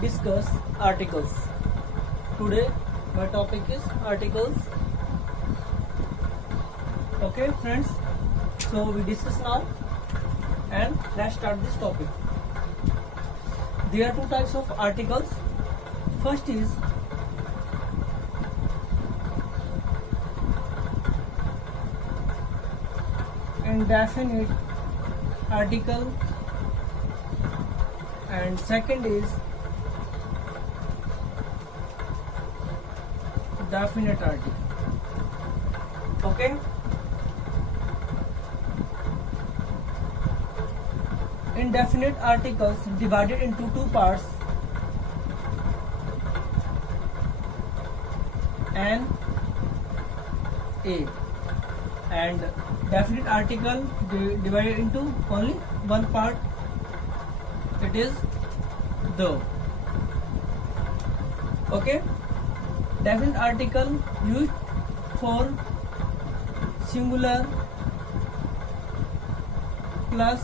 discuss articles. Today my topic is articles. Okay friends, so we discuss now and let's start this topic. There are two types of articles. First is indefinite article and second is definite article. Okay, indefinite articles divided into two parts, N A, and definite article divided into only one part, it is the. Okay, definite article used for singular plus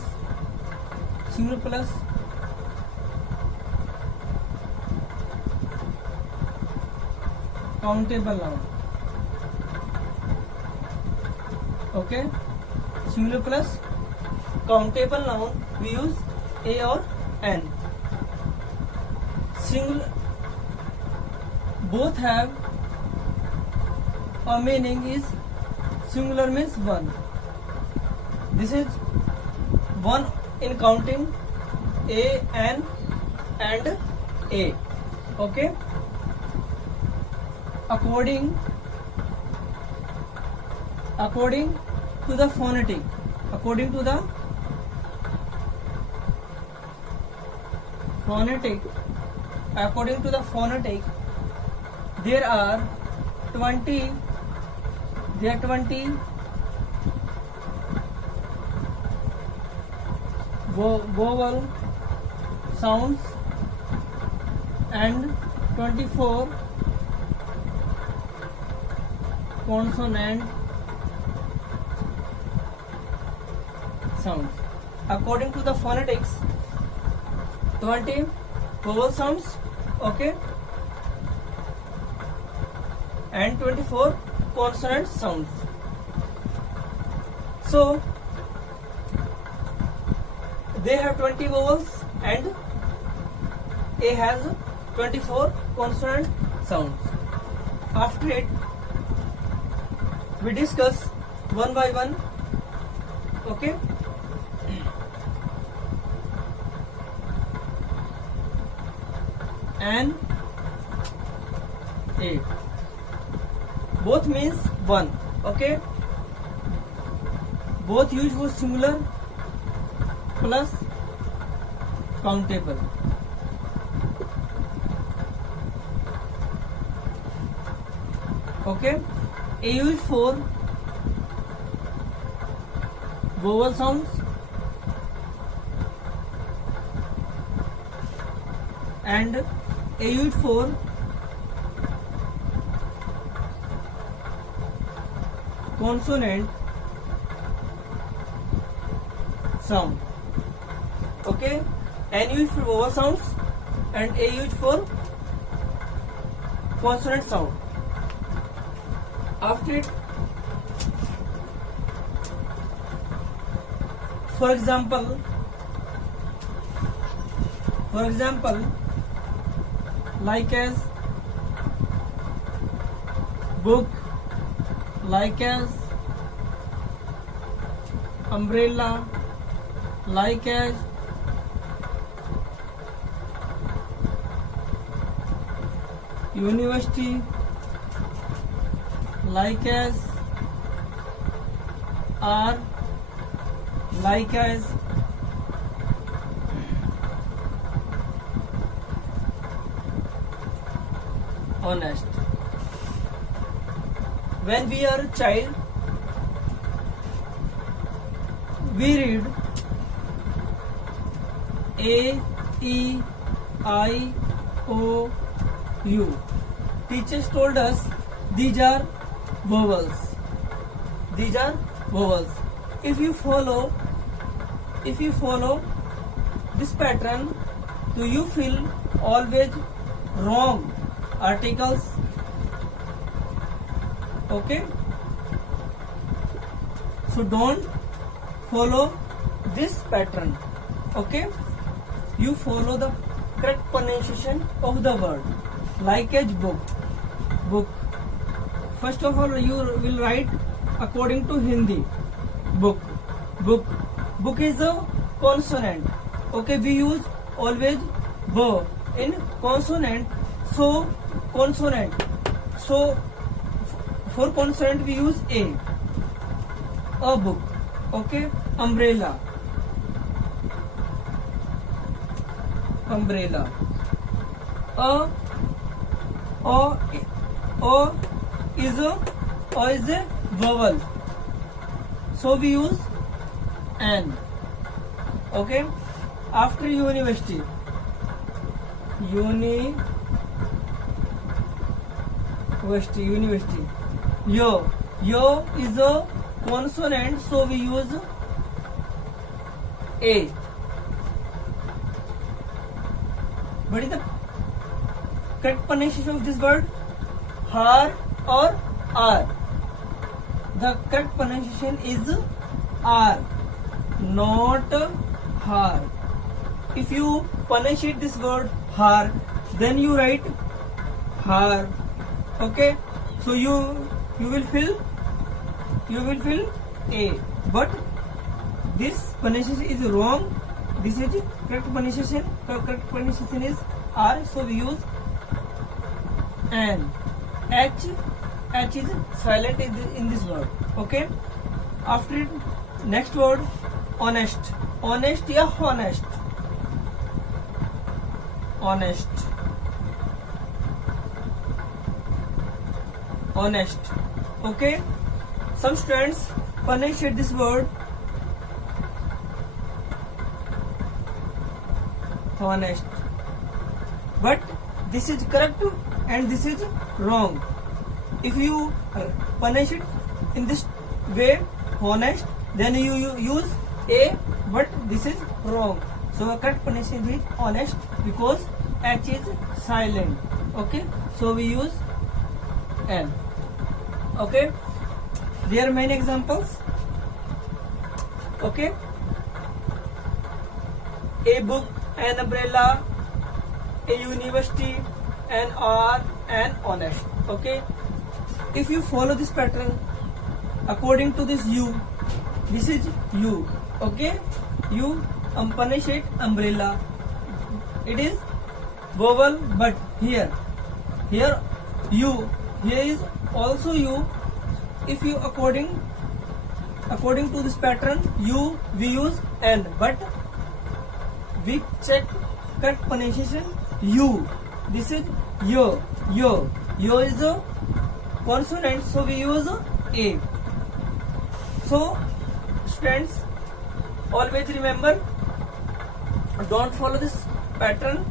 countable noun. Okay, singular plus countable noun, we use A or N. Singular, both have a meaning is singular means one. This is one in counting A, N and A. Okay, according to the phonetic, according to the phonetic, there are 20 vowel sounds and 24 consonant sounds. According to the phonetics, 20 vowel sounds, okay, and 24 consonant sounds. So they have 20 vowels and A has 24 consonant sounds. After it, we discuss one by one. Okay, N A, both means one. Okay, both used for singular plus countable. Okay, A used for vowel sounds and A used for consonant sound. Okay, N used for vowel sounds and A used for consonant sound. After it, for example, like as book, like as umbrella, like as university, like as are, like as honest. When we are a child, we read A, E, I, O, U. Teachers told us these are vowels. These are vowels. If you follow this pattern, so you feel always wrong articles. Okay, so don't follow this pattern. Okay, you follow the correct pronunciation of the word, like as book. Book. First of all, you will write according to Hindi. Book. Book. Book is a consonant. Okay, we use always b in consonant. So consonant. So for consonant we use a. A book. Okay, umbrella. Umbrella. A is a vowel, so we use an. Okay, after university, university. Yo is a consonant, so we use a. What is the correct pronunciation of this word? Har or R? The correct pronunciation is R, not har. If you pronunciate this word har, then you write har. Okay, so you will fill a, but this pronunciation is wrong. This is correct pronunciation. Correct pronunciation is R, so we use an. H is silent in this word. Okay, after it, next word, honest. Honest या honest. Honest. Honest. Okay, some students pronunciate this word honest, but this is correct and this is wrong. If you punish it in this way, honest, then you use a, but this is wrong. So correct punishment is honest because H is silent. Okay, so we use N. Okay, there are many examples. Okay, a book, an umbrella, a university, an R, and honest. Okay, if you follow this pattern according to this U, this is U. Okay, you punish it umbrella. It is vowel, but here U, here is also U. If you according to this pattern U, we use N, but we check correct pronunciation U. This is yo. Yo is a consonant, so we use A. So students, always remember, don't follow this pattern.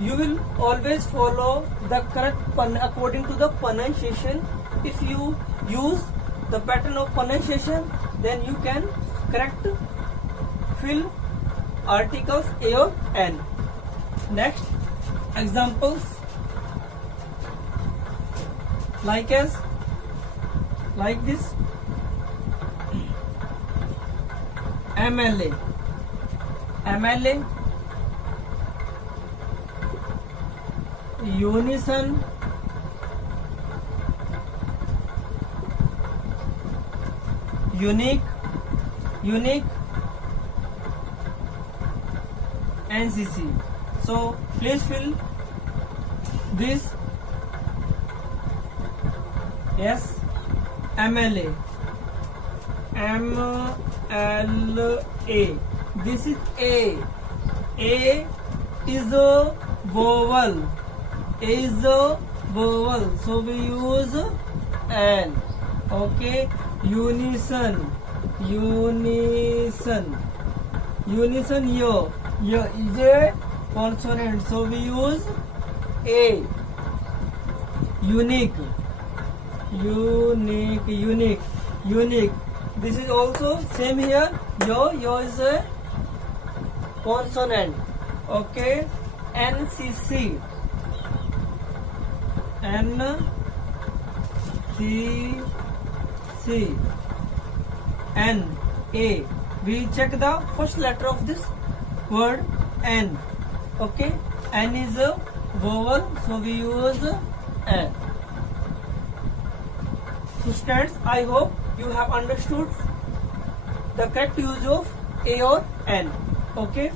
You will always follow the correct according to the pronunciation. If you use the pattern of pronunciation, then you can correct fill articles A or N. Next examples, like this, MLA, unison, unique, NCC. So please fill this. Yes, MLA. This is A. A is a vowel. A is a vowel, so we use N. Okay, unison. Yo is a consonant, so we use A. Unique. This is also same here. Yo is a consonant. Okay, NCC, NCC, N, A. We check the first letter of this word N. Okay, N is a vowel, so we use N. So students, I hope you have understood the correct use of A or N. Okay.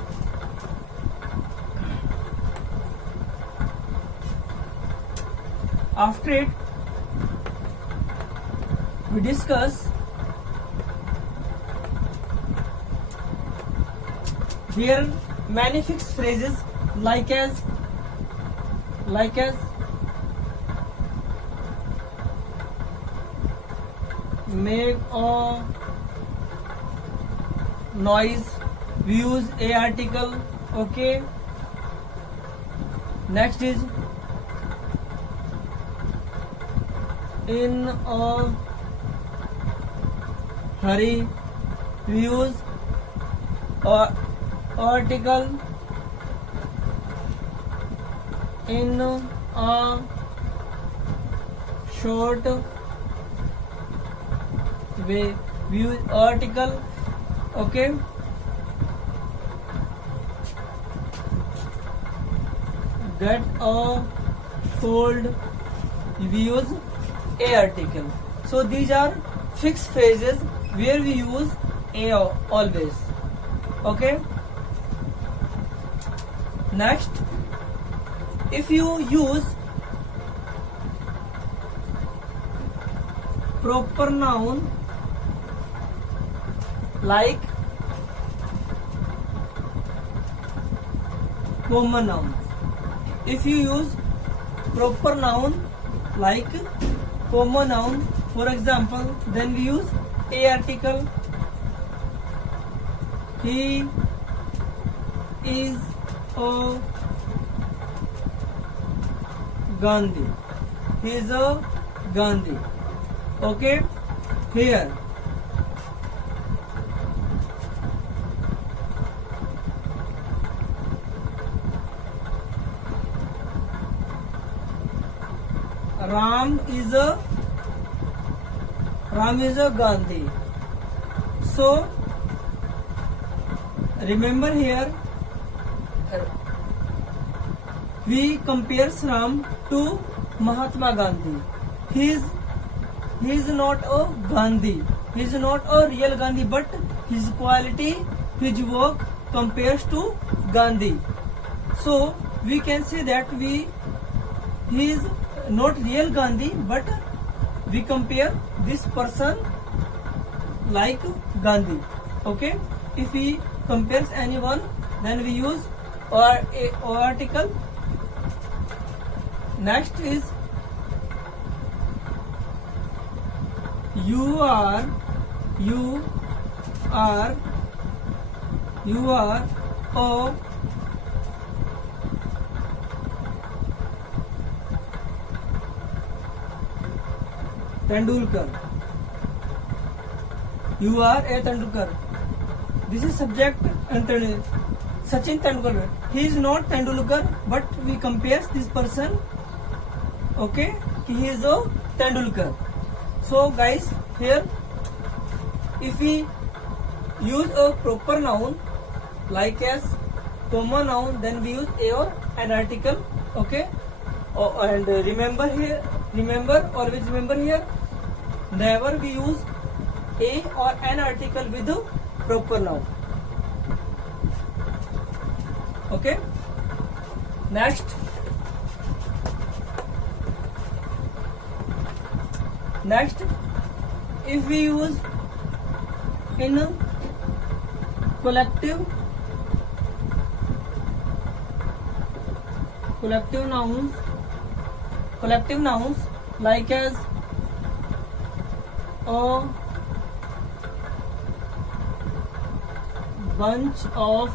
After it, we discuss there are many fixed phrases like as make a noise, we use a article. Okay, next is in a hurry, we use article. In a short way, we use article. Okay, get a cold, we use a article. So these are fixed phrases where we use a always. Okay, next, if you use proper noun like common nouns, if you use proper noun like common noun, for example, then we use a article. He is a Gandhi. He is a Gandhi. Okay, here Ram is a Gandhi. So remember here we compare Ram to Mahatma Gandhi. He is not a Gandhi. He is not a real Gandhi, but his quality, his work compares to Gandhi. So we can say that he is not real Gandhi, but we compare this person like Gandhi. Okay, if we compares anyone, then we use article. Next is you are a Tendulkar. You are a Tendulkar. This is subject and Sachin Tendulkar. He is not Tendulkar, but we compare this person. Okay, he is a Tendulkar. So guys, here if we use a proper noun like as common noun, then we use a or an article. Okay, and remember here, always remember here, never we use a or an article with a proper noun. Okay, next, if we use in a collective nouns like as a bunch of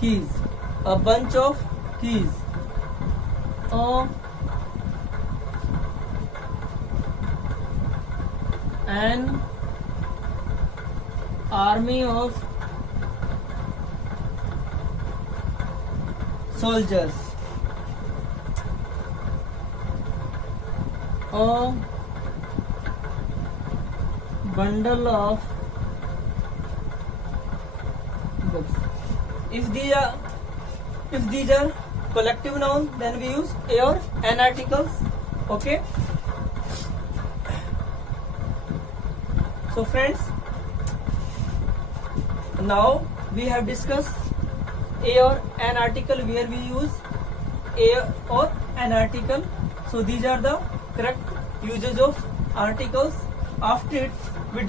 keys, an army of soldiers. A bundle of books. If these are collective nouns, then we use a or an articles. Okay. So friends, now we have discussed a or an article where we use a or an article. So these are the correct uses of articles. After it, we